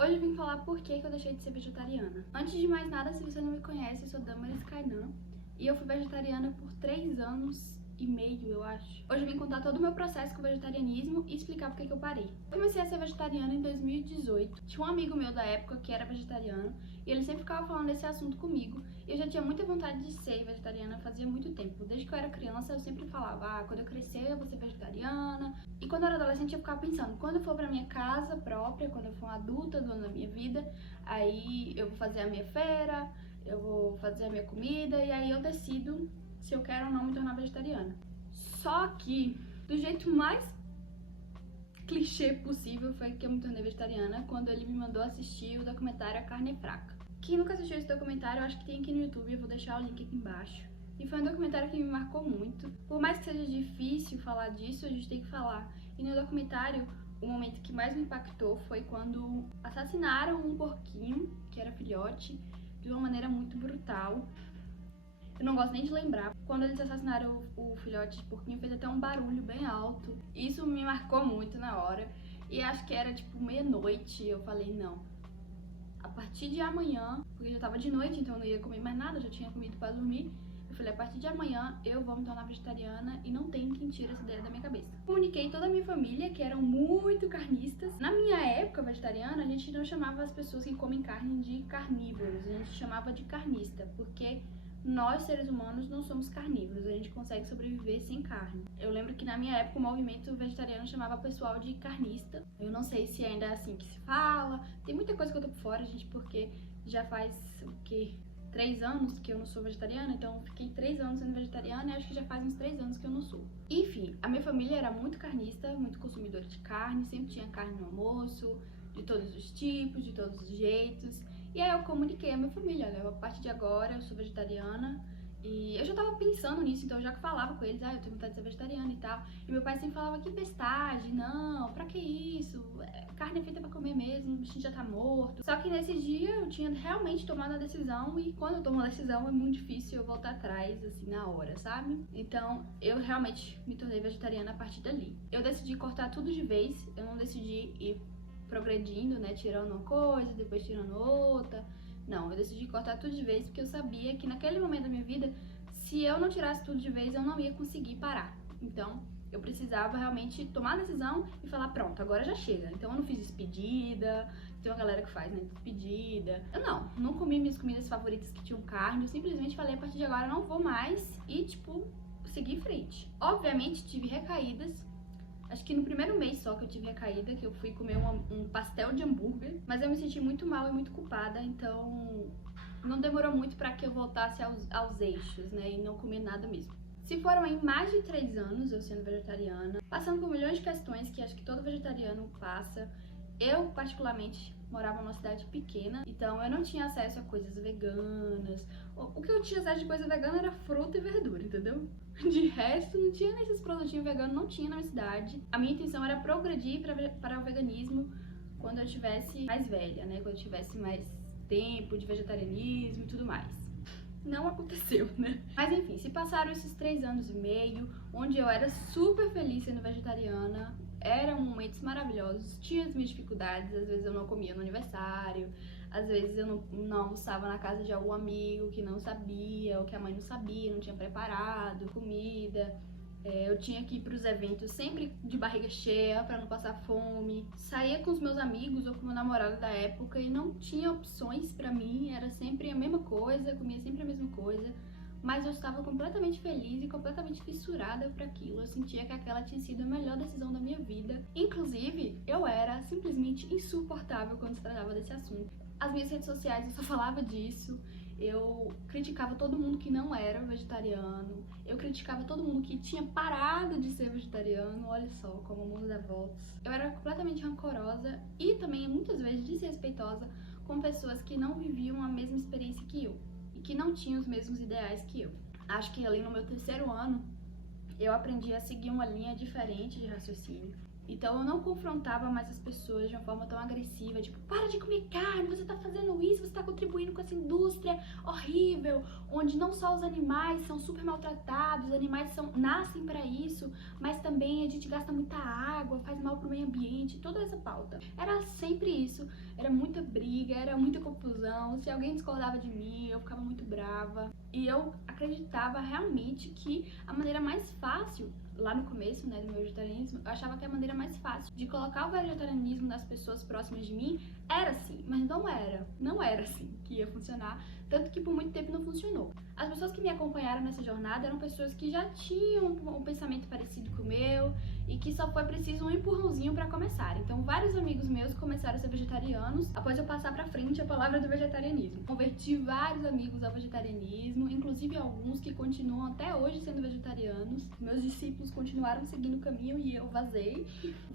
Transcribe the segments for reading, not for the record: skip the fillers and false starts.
Hoje eu vim falar por que eu deixei de ser vegetariana. Antes de mais nada, se você não me conhece, eu sou Damaris Kainan e eu fui vegetariana por 3 anos e meio, eu acho. Hoje eu vim contar todo o meu processo com o vegetarianismo e explicar por que eu parei. Eu comecei a ser vegetariana em 2018. Tinha um amigo meu da época que era vegetariano e ele sempre ficava falando desse assunto comigo. E eu já tinha muita vontade de ser vegetariana fazia muito tempo. Desde que eu era criança, eu sempre falava, quando eu crescer eu vou ser vegetariana. E quando eu era adolescente, eu ficava pensando, quando eu for pra minha casa própria, quando eu for uma adulta, dona da minha vida, aí eu vou fazer a minha feira, eu vou fazer a minha comida e aí eu decido se eu quero ou não me tornar vegetariana. Só que, do jeito mais clichê possível, foi que eu me tornei vegetariana quando ele me mandou assistir o documentário A Carne é Fraca. Quem nunca assistiu esse documentário, eu acho que tem aqui no YouTube, eu vou deixar o link aqui embaixo. E foi um documentário que me marcou muito. Por mais que seja difícil falar disso, a gente tem que falar. E no documentário, o momento que mais me impactou foi quando assassinaram um porquinho, que era filhote, de uma maneira muito brutal. Eu não gosto nem de lembrar. Quando eles assassinaram o filhote de porquinho, fez até um barulho bem alto. Isso me marcou muito na hora. E acho que era tipo meia-noite. Eu falei, não. A partir de amanhã, porque já tava de noite, então eu não ia comer mais nada, já tinha comido pra dormir. Eu falei, a partir de amanhã eu vou me tornar vegetariana e não tem quem tire essa ideia da minha cabeça. Comuniquei toda a minha família, que eram muito carnistas. Na minha época vegetariana, a gente não chamava as pessoas que comem carne de carnívoros, a gente chamava de carnista, porque nós, seres humanos, não somos carnívoros, a gente consegue sobreviver sem carne. Eu lembro que na minha época o movimento vegetariano chamava o pessoal de carnista. Eu não sei se ainda é assim que se fala. Tem muita coisa que eu tô por fora, gente, porque já faz, o quê? 3 anos que eu não sou vegetariana, então eu fiquei 3 anos sendo vegetariana e acho que já faz uns 3 anos que eu não sou. Enfim, a minha família era muito carnista, muito consumidora de carne, sempre tinha carne no almoço, de todos os tipos, de todos os jeitos. E aí eu comuniquei a minha família, olha, a partir de agora eu sou vegetariana. E eu já tava pensando nisso, então eu já falava com eles, eu tenho vontade de ser vegetariana e tal. E meu pai sempre falava, que bestagem, não, pra que isso? Carne é feita pra comer mesmo, o bichinho já tá morto. Só que nesse dia eu tinha realmente tomado a decisão, e quando eu tomo uma decisão é muito difícil eu voltar atrás, assim, na hora, sabe? Então eu realmente me tornei vegetariana a partir dali. Eu decidi cortar tudo de vez, eu não decidi ir progredindo, né, tirando uma coisa, depois tirando outra. Não, eu decidi cortar tudo de vez porque eu sabia que naquele momento da minha vida, se eu não tirasse tudo de vez, eu não ia conseguir parar. Então, eu precisava realmente tomar a decisão e falar, pronto, agora já chega. Então eu não fiz despedida, tem uma galera que faz, né, despedida. Eu não comi minhas comidas favoritas que tinham carne, eu simplesmente falei, a partir de agora eu não vou mais e, tipo, segui em frente. Obviamente tive recaídas. Acho que no primeiro mês só que eu tive recaída, que eu fui comer um pastel de hambúrguer, mas eu me senti muito mal e muito culpada, então não demorou muito pra que eu voltasse aos eixos, né, e não comer nada mesmo. Se foram aí mais de 3 anos eu sendo vegetariana, passando por milhões de questões que acho que todo vegetariano passa. Eu, particularmente, morava numa cidade pequena, então eu não tinha acesso a coisas veganas. O que eu tinha acesso de coisa vegana era fruta e verdura, entendeu? De resto, não tinha nesses produtinhos veganos, não tinha na minha cidade. A minha intenção era progredir para o veganismo quando eu tivesse mais velha, né? Quando eu tivesse mais tempo de vegetarianismo e tudo mais. Não aconteceu, né? Mas enfim, se passaram esses 3 anos e meio, onde eu era super feliz sendo vegetariana, eram momentos maravilhosos, tinha as minhas dificuldades, às vezes eu não comia no aniversário, às vezes eu não almoçava na casa de algum amigo que não sabia, ou que a mãe não sabia, não tinha preparado comida. Eu tinha que ir pros eventos sempre de barriga cheia pra não passar fome. Saía com os meus amigos ou com o meu namorado da época e não tinha opções pra mim, era sempre a mesma coisa, comia sempre a mesma coisa. Mas eu estava completamente feliz e completamente fissurada por aquilo. Eu sentia que aquela tinha sido a melhor decisão da minha vida. Inclusive, eu era simplesmente insuportável quando se tratava desse assunto. As minhas redes sociais eu só falava disso. Eu criticava todo mundo que não era vegetariano. Eu criticava todo mundo que tinha parado de ser vegetariano. Olha só como o mundo dá voltas. Eu era completamente rancorosa e também muitas vezes desrespeitosa com pessoas que não viviam a mesma experiência que eu e que não tinham os mesmos ideais que eu. Acho que ali no meu 3º ano eu aprendi a seguir uma linha diferente de raciocínio. Então eu não confrontava mais as pessoas de uma forma tão agressiva, tipo, para de comer carne, você tá fazendo isso, você tá contribuindo com essa indústria horrível, onde não só os animais são super maltratados, os animais nascem pra isso, mas também a gente gasta muita água, faz mal pro meio ambiente, toda essa pauta. Era sempre isso, era muita briga, era muita confusão, se alguém discordava de mim, eu ficava muito brava. E eu acreditava realmente que a maneira mais fácil, lá no começo, né, do meu vegetarianismo, eu achava que a maneira mais fácil de colocar o vegetarianismo nas pessoas próximas de mim era assim, mas não era assim que ia funcionar, tanto que por muito tempo não funcionou. As pessoas que me acompanharam nessa jornada eram pessoas que já tinham um pensamento parecido com o meu e que só foi preciso um empurrãozinho para começar. Então, vários amigos meus começaram a ser vegetarianos após eu passar para frente a palavra do vegetarianismo. Converti vários amigos ao vegetarianismo, inclusive alguns que continuam até hoje sendo vegetarianos. Meus discípulos continuaram seguindo o caminho e eu vazei.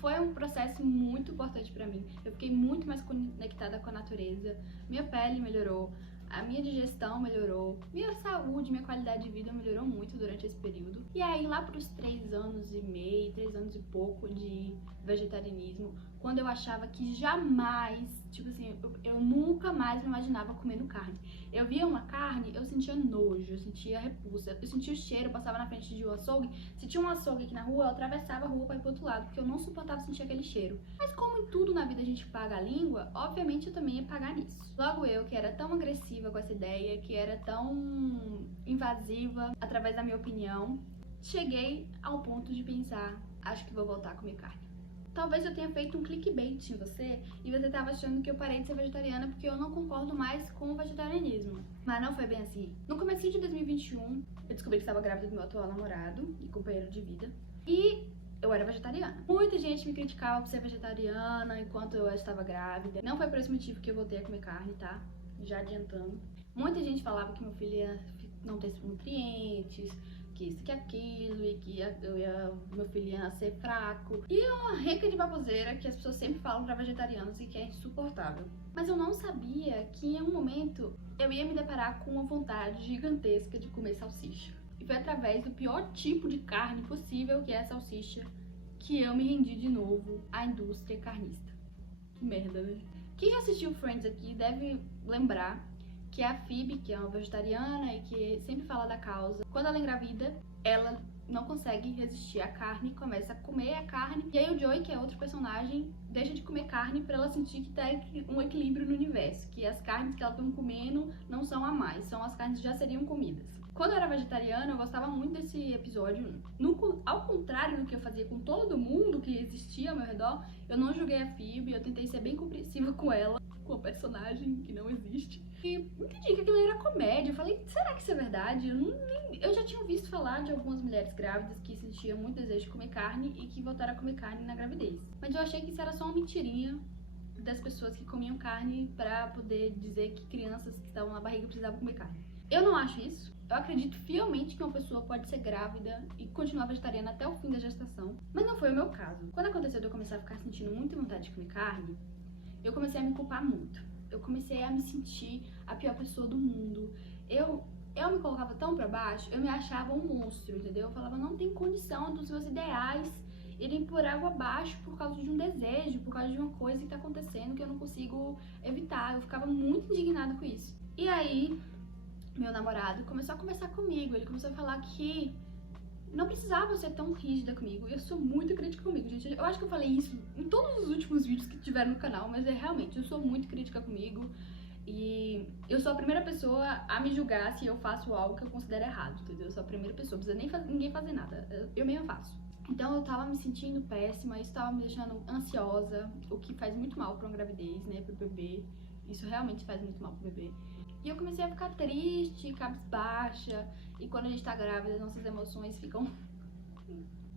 Foi um processo muito importante para mim. Eu fiquei muito mais conectada com a natureza, minha pele melhorou, a minha digestão melhorou, minha saúde, minha qualidade de vida melhorou muito durante esse período. E aí, lá pros 3 anos e meio, 3 anos e pouco de vegetarianismo, quando eu achava que jamais, tipo assim, eu nunca mais me imaginava comendo carne. Eu via uma carne, eu sentia nojo, eu sentia repulsa, eu sentia o cheiro, eu passava na frente de um açougue. Se tinha um açougue aqui na rua, eu atravessava a rua pra ir pro outro lado, porque eu não suportava sentir aquele cheiro. Mas como em tudo na vida a gente paga a língua, obviamente eu também ia pagar nisso. Logo eu, que era tão agressiva com essa ideia, que era tão invasiva através da minha opinião, cheguei ao ponto de pensar, acho que vou voltar a comer carne. Talvez eu tenha feito um clickbait em você e você tava achando que eu parei de ser vegetariana porque eu não concordo mais com o vegetarianismo. Mas não foi bem assim. No comecinho de 2021, eu descobri que estava grávida do meu atual namorado e companheiro de vida. E eu era vegetariana. Muita gente me criticava por ser vegetariana enquanto eu estava grávida. Não foi por esse motivo que eu voltei a comer carne, tá? Já adiantando. Muita gente falava que meu filho ia não ter nutrientes, que isso, que aquilo, e que meu filho ia ser fraco. E é uma renca de baboseira que as pessoas sempre falam pra vegetarianos e que é insuportável. Mas eu não sabia que em um momento eu ia me deparar com uma vontade gigantesca de comer salsicha. E foi através do pior tipo de carne possível, que é a salsicha, que eu me rendi de novo à indústria carnista. Que merda, né? Quem já assistiu Friends aqui deve lembrar que a Phoebe, que é uma vegetariana e que sempre fala da causa, quando ela engravida, ela não consegue resistir à carne, começa a comer a carne, e aí o Joey, que é outro personagem, deixa de comer carne pra ela sentir que tá um equilíbrio no universo, que as carnes que ela tá comendo não são a mais, são as carnes que já seriam comidas. Quando eu era vegetariana, eu gostava muito desse episódio. Ao contrário do que eu fazia com todo mundo que existia ao meu redor, eu não julguei a Phoebe, eu tentei ser bem compreensiva com ela, com a personagem que não existe. E entendi que aquilo era comédia. Eu falei, será que isso é verdade? Eu já tinha visto falar de algumas mulheres grávidas que sentiam muito desejo de comer carne e que voltaram a comer carne na gravidez. Mas eu achei que isso era só uma mentirinha das pessoas que comiam carne pra poder dizer que crianças que estavam na barriga precisavam comer carne. Eu não acho isso. Eu acredito fielmente que uma pessoa pode ser grávida e continuar vegetariana até o fim da gestação, mas não foi o meu caso. Quando aconteceu de eu começar a ficar sentindo muita vontade de comer carne, eu comecei a me culpar muito. Eu comecei a me sentir a pior pessoa do mundo. Eu me colocava tão pra baixo, eu me achava um monstro, entendeu? Eu falava, não tem condição dos meus ideais irem por água abaixo por causa de um desejo, por causa de uma coisa que tá acontecendo que eu não consigo evitar. Eu ficava muito indignada com isso. E aí, meu namorado começou a conversar comigo, ele começou a falar que não precisava ser tão rígida comigo. Eu sou muito crítica comigo, gente. Eu acho que eu falei isso em todos os últimos vídeos que tiveram no canal, mas realmente, eu sou muito crítica comigo. E eu sou a primeira pessoa a me julgar se eu faço algo que eu considero errado, entendeu? Eu sou a primeira pessoa, não precisa nem ninguém fazer nada, eu mesma faço. Então eu tava me sentindo péssima, isso tava me deixando ansiosa, o que faz muito mal pra uma gravidez, né, pro bebê. Isso realmente faz muito mal pro bebê. E eu comecei a ficar triste, cabisbaixa, e quando a gente tá grávida, nossas emoções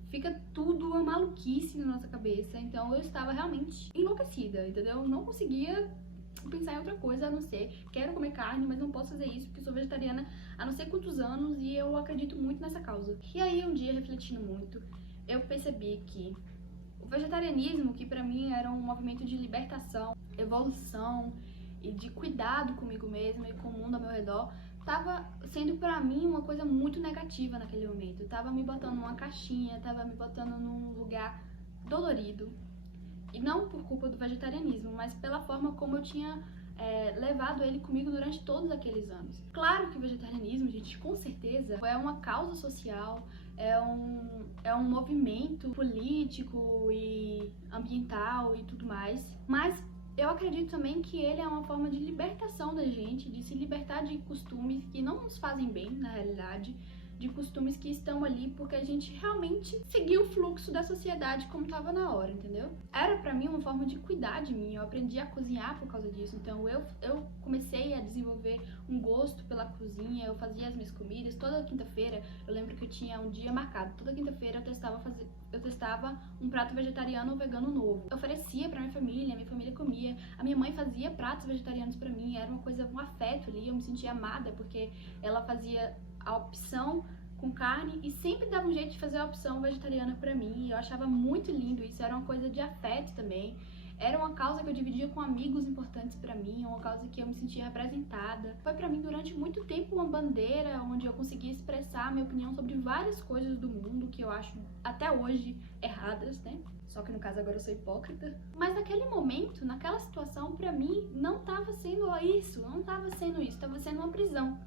fica tudo uma maluquice na nossa cabeça. Então eu estava realmente enlouquecida, entendeu? Eu não conseguia pensar em outra coisa a não ser quero comer carne, mas não posso fazer isso porque sou vegetariana há não sei quantos anos e eu acredito muito nessa causa. E aí um dia, refletindo muito, eu percebi que o vegetarianismo, que pra mim era um movimento de libertação, evolução e de cuidado comigo mesma e com o mundo ao meu redor, tava sendo pra mim uma coisa muito negativa naquele momento. Tava me botando numa caixinha, tava me botando num lugar dolorido. E não por culpa do vegetarianismo, mas pela forma como eu tinha levado ele comigo durante todos aqueles anos. Claro que o vegetarianismo, gente, com certeza, é uma causa social, é um movimento político e ambiental e tudo mais, mas eu acredito também que ele é uma forma de libertação da gente, de se libertar de costumes que não nos fazem bem, na realidade, de costumes que estão ali porque a gente realmente seguiu o fluxo da sociedade como estava na hora, entendeu? Era pra mim uma forma de cuidar de mim, eu aprendi a cozinhar por causa disso, então eu comecei a desenvolver um gosto pela cozinha, eu fazia as minhas comidas, toda quinta-feira, eu lembro que eu tinha um dia marcado, toda quinta-feira eu testava um prato vegetariano ou vegano novo. Eu oferecia pra minha família comia, a minha mãe fazia pratos vegetarianos pra mim, era uma coisa, um afeto ali, eu me sentia amada porque ela fazia a opção com carne e sempre dava um jeito de fazer a opção vegetariana pra mim. Eu achava muito lindo isso, era uma coisa de afeto também. Era uma causa que eu dividia com amigos importantes pra mim, uma causa que eu me sentia representada. Foi pra mim durante muito tempo uma bandeira onde eu conseguia expressar a minha opinião sobre várias coisas do mundo que eu acho até hoje erradas, né? Só que no caso agora eu sou hipócrita. Mas naquele momento, naquela situação, pra mim não tava sendo isso, tava sendo uma prisão.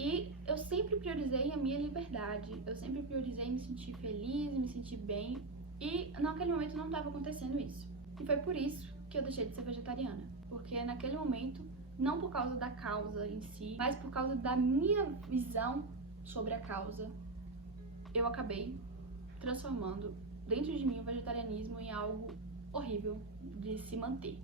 E eu sempre priorizei a minha liberdade, eu sempre priorizei me sentir feliz, me sentir bem, e naquele momento não estava acontecendo isso. E foi por isso que eu deixei de ser vegetariana, porque naquele momento, não por causa da causa em si, mas por causa da minha visão sobre a causa, eu acabei transformando dentro de mim o vegetarianismo em algo horrível de se manter.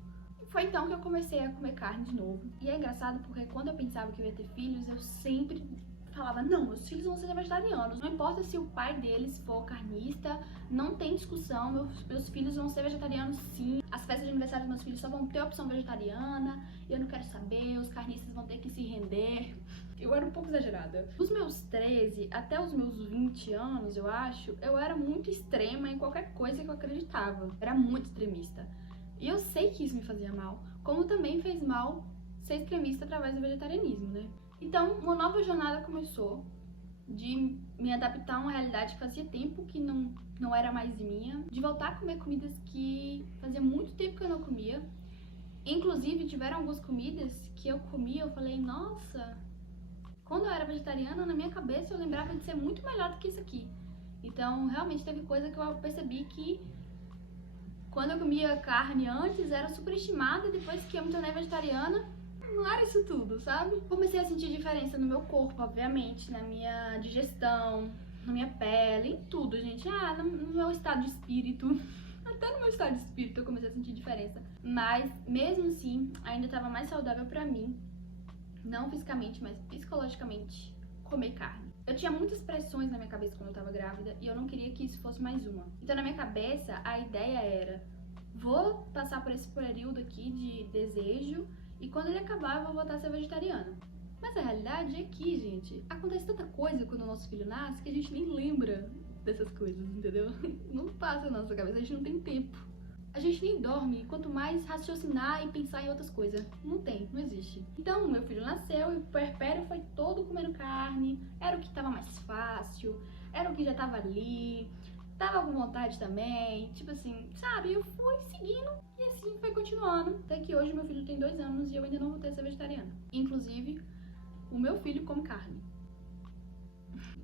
Foi então que eu comecei a comer carne de novo. E é engraçado porque quando eu pensava que eu ia ter filhos, eu sempre falava, não, meus filhos vão ser vegetarianos. Não importa se o pai deles for carnista, não tem discussão, meus filhos vão ser vegetarianos sim. As festas de aniversário dos meus filhos só vão ter opção vegetariana, eu não quero saber, os carnistas vão ter que se render. Eu era um pouco exagerada. Dos meus 13 até os meus 20 anos, eu acho, eu era muito extrema em qualquer coisa que eu acreditava. Eu era muito extremista. E eu sei que isso me fazia mal, como também fez mal ser extremista através do vegetarianismo, né? Então, uma nova jornada começou de me adaptar a uma realidade que fazia tempo que não era mais minha, de voltar a comer comidas que fazia muito tempo que eu não comia. Inclusive, tiveram algumas comidas que eu comia, eu falei, nossa, quando eu era vegetariana, na minha cabeça eu lembrava de ser muito melhor do que isso aqui. Então, realmente teve coisa que eu percebi que quando eu comia carne antes, era superestimada, depois que eu me tornei vegetariana, não era isso tudo, sabe? Comecei a sentir diferença no meu corpo, obviamente, na minha digestão, na minha pele, em tudo, gente. No meu estado de espírito, até no meu estado de espírito eu comecei a sentir diferença. Mas, mesmo assim, ainda estava mais saudável pra mim, não fisicamente, mas psicologicamente, comer carne. Eu tinha muitas pressões na minha cabeça quando eu tava grávida e eu não queria que isso fosse mais uma. Então na minha cabeça a ideia era, vou passar por esse período aqui de desejo e quando ele acabar eu vou voltar a ser vegetariana. Mas a realidade é que, gente, acontece tanta coisa quando o nosso filho nasce que a gente nem lembra dessas coisas, entendeu? Não passa na nossa cabeça, a gente não tem tempo. A gente nem dorme, quanto mais raciocinar e pensar em outras coisas. Não existe. Então, meu filho nasceu e o puerpério foi todo comendo carne, era o que tava mais fácil, era o que já tava ali, tava com vontade também, tipo assim, sabe? Eu fui seguindo e assim foi continuando. Até que hoje meu filho tem 2 anos e eu ainda não voltei a ser vegetariana. Inclusive, o meu filho come carne.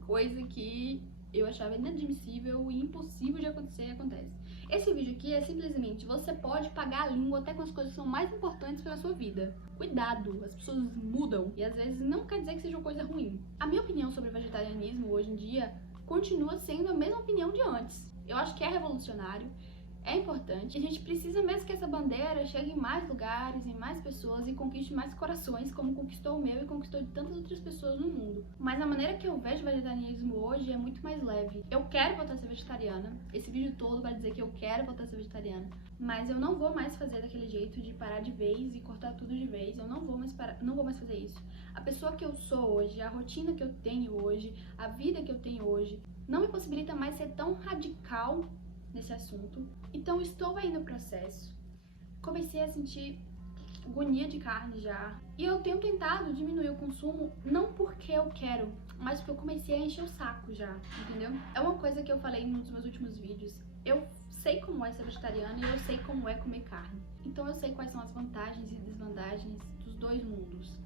Coisa que eu achava inadmissível e impossível de acontecer e acontece. Esse vídeo aqui é simplesmente, você pode pagar a língua até com as coisas que são mais importantes para a sua vida. Cuidado, as pessoas mudam e às vezes não quer dizer que seja uma coisa ruim. A minha opinião sobre o vegetarianismo hoje em dia continua sendo a mesma opinião de antes. Eu acho que é revolucionário, é importante. A gente precisa mesmo que essa bandeira chegue em mais lugares, em mais pessoas e conquiste mais corações, como conquistou o meu e conquistou de tantas outras pessoas no mundo. Mas a maneira que eu vejo o vegetarianismo hoje é muito mais leve. Eu quero voltar a ser vegetariana. Esse vídeo todo vai dizer que eu quero voltar a ser vegetariana. Mas eu não vou mais fazer daquele jeito de parar de vez e cortar tudo de vez. Eu não vou mais fazer isso. A pessoa que eu sou hoje, a rotina que eu tenho hoje, a vida que eu tenho hoje, não me possibilita mais ser tão radical nesse assunto. Então estou aí no processo. Comecei a sentir agonia de carne já. E eu tenho tentado diminuir o consumo, não porque eu quero, mas porque eu comecei a encher o saco já, entendeu? É uma coisa que eu falei nos meus últimos vídeos. Eu sei como é ser vegetariana e eu sei como é comer carne. Então eu sei quais são as vantagens e desvantagens dos dois mundos.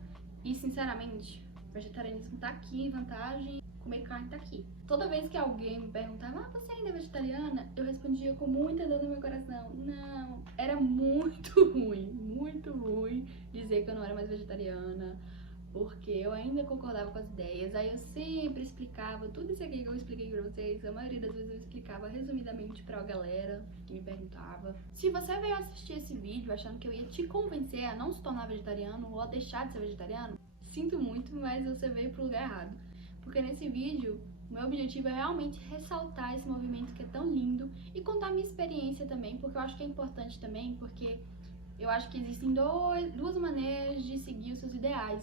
E sinceramente, o vegetarianismo tá aqui, vantagem, comer carne tá aqui. Toda vez que alguém me perguntava, você ainda é vegetariana? Eu respondia com muita dor no meu coração, não. Era muito ruim dizer que eu não era mais vegetariana, porque eu ainda concordava com as ideias. Aí eu sempre explicava tudo isso aqui que eu expliquei pra vocês. A maioria das vezes eu explicava resumidamente pra galera que me perguntava. Se você veio assistir esse vídeo achando que eu ia te convencer a não se tornar vegetariano ou a deixar de ser vegetariano, sinto muito, mas você veio pro lugar errado. Porque nesse vídeo, o meu objetivo é realmente ressaltar esse movimento que é tão lindo e contar minha experiência também, porque eu acho que é importante também, porque eu acho que existem duas maneiras de seguir os seus ideais.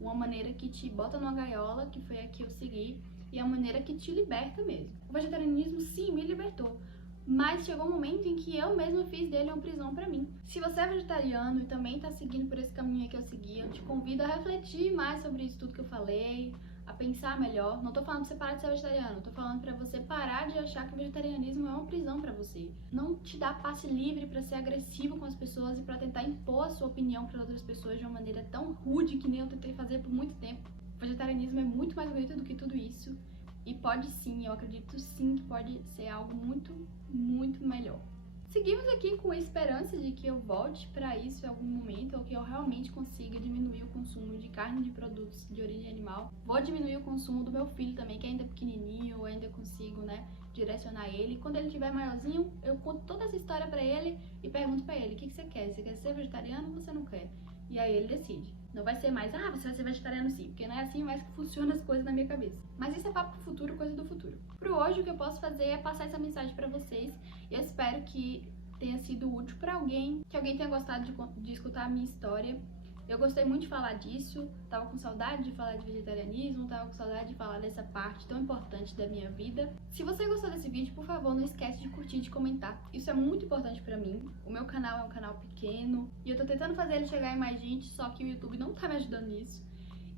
Uma maneira que te bota numa gaiola, que foi a que eu segui, e a maneira que te liberta mesmo. O vegetarianismo, sim, me libertou, mas chegou um momento em que eu mesma fiz dele uma prisão pra mim. Se você é vegetariano e também tá seguindo por esse caminho que eu segui, eu te convido a refletir mais sobre isso tudo que eu falei, a pensar melhor. Não tô falando pra você parar de ser vegetariano, tô falando pra você parar de achar que o vegetarianismo é uma prisão pra você. Não te dá passe livre pra ser agressivo com as pessoas e pra tentar impor a sua opinião para outras pessoas de uma maneira tão rude que nem eu tentei fazer por muito tempo. O vegetarianismo é muito mais bonito do que tudo isso e pode sim, eu acredito sim que pode ser algo muito melhor. Seguimos aqui com a esperança de que eu volte para isso em algum momento, ou que eu realmente consiga diminuir o consumo de carne de produtos de origem animal. Vou diminuir o consumo do meu filho também, que ainda é pequenininho, eu ainda consigo, né, direcionar ele. Quando ele estiver maiorzinho, eu conto toda essa história para ele e pergunto para ele, o que você quer? Você quer ser vegetariano ou você não quer? E aí ele decide. Não vai ser mais, você vai ser vegetariano sim, porque não é assim mais que funcionam as coisas na minha cabeça. Mas isso é papo pro futuro, coisa do futuro. Pro hoje, o que eu posso fazer é passar essa mensagem pra vocês. E eu espero que tenha sido útil pra alguém, que alguém tenha gostado de escutar a minha história. Eu gostei muito de falar disso, tava com saudade de falar de vegetarianismo, tava com saudade de falar dessa parte tão importante da minha vida. Se você gostou desse vídeo, por favor, não esquece de curtir e de comentar. Isso é muito importante pra mim. O meu canal é um canal pequeno e eu tô tentando fazer ele chegar em mais gente, só que o YouTube não tá me ajudando nisso.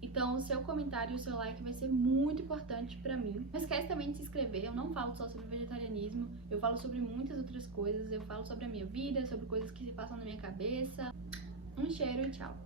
Então o seu comentário e o seu like vai ser muito importante pra mim. Não esquece também de se inscrever, eu não falo só sobre vegetarianismo, eu falo sobre muitas outras coisas, eu falo sobre a minha vida, sobre coisas que se passam na minha cabeça. Um cheiro e tchau!